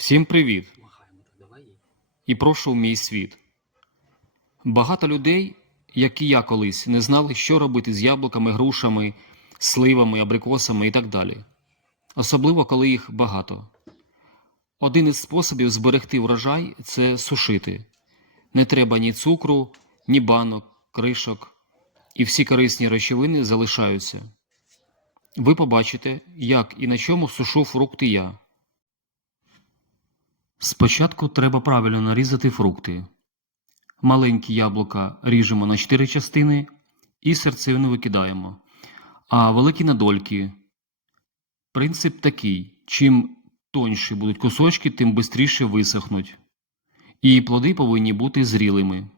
Всім привіт! І прошу в мій світ. Багато людей, як і я колись, не знали, що робити з яблуками, грушами, сливами, абрикосами і так далі. Особливо, коли їх багато. Один із способів зберегти врожай це сушити. Не треба ні цукру, ні банок, кришок, і всі корисні речовини залишаються. Ви побачите, як і на чому сушу фрукти я. Спочатку треба правильно нарізати фрукти. Маленькі яблука ріжемо на 4 частини і серцевину викидаємо, а великі на дольки. Принцип такий: чим тонші будуть кусочки, тим швидше висохнуть. І плоди повинні бути зрілими.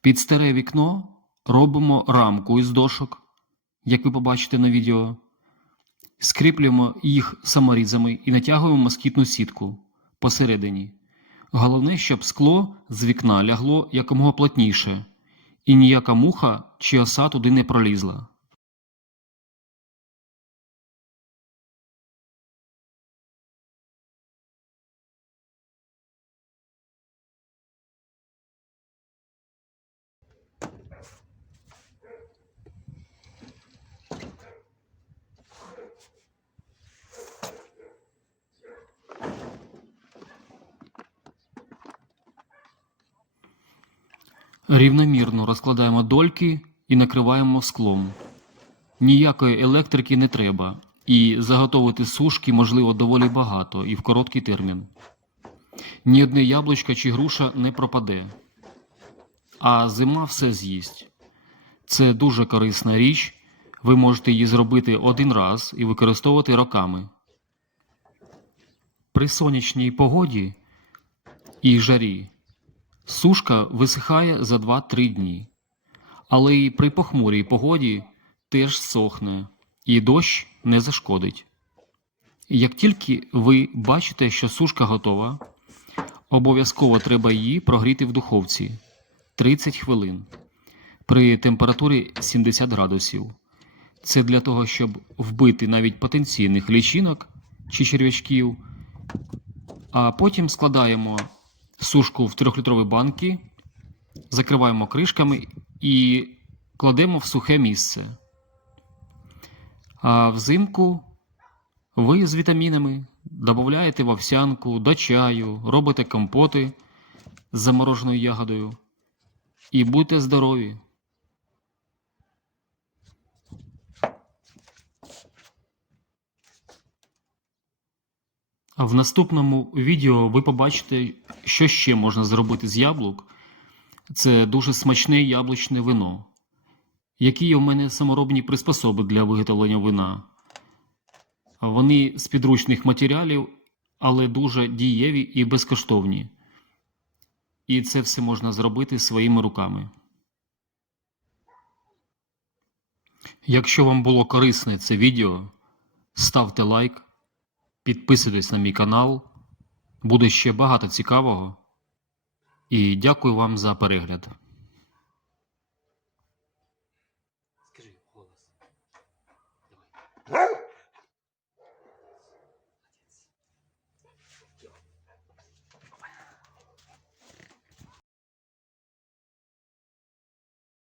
Під старе вікно робимо рамку із дошок, як ви побачите на відео. Скріплюємо їх саморізами і натягуємо москітну сітку посередині. Головне, щоб скло з вікна лягло якомога плотніше, і ніяка муха чи оса туди не пролізла. Рівномірно розкладаємо дольки і накриваємо склом. Ніякої електрики не треба, і заготовити сушки можливо доволі багато і в короткий термін. Ні одне яблучко чи груша не пропаде, а зима все з'їсть. Це дуже корисна річ. Ви можете її зробити один раз і використовувати роками. При сонячній погоді і жарі Сушка висихає за 2-3 дні, але і при похмурій погоді теж сохне, і дощ не зашкодить. Як тільки ви бачите, що сушка готова, обов'язково треба її прогріти в духовці 30 хвилин при температурі 70 градусів. Це для того, щоб вбити навіть потенційних лічинок чи черв'ячків, а потім складаємо сушку в 3-літрові банки, закриваємо кришками і кладемо в сухе місце. А взимку ви з вітамінами додаєте в овсянку, до чаю, робите компоти з замороженою ягодою. І будьте здорові! В наступному відео ви побачите, що ще можна зробити з яблук. Це дуже смачне яблучне вино. Які у мене саморобні приспособи для виготовлення вина. Вони з підручних матеріалів, але дуже дієві і безкоштовні. І це все можна зробити своїми руками. Якщо вам було корисне це відео, ставте лайк, підписуйтесь на мій канал. Буде ще багато цікавого. І дякую вам за перегляд.